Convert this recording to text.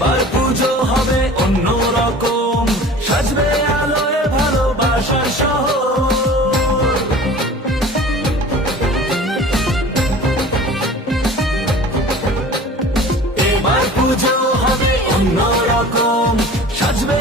এবার পুজো হবে অন্যরকম, সাজবে আলোয় ভালোবাসার শহর। এবার পুজো হবে অন্যরকম, সাজবে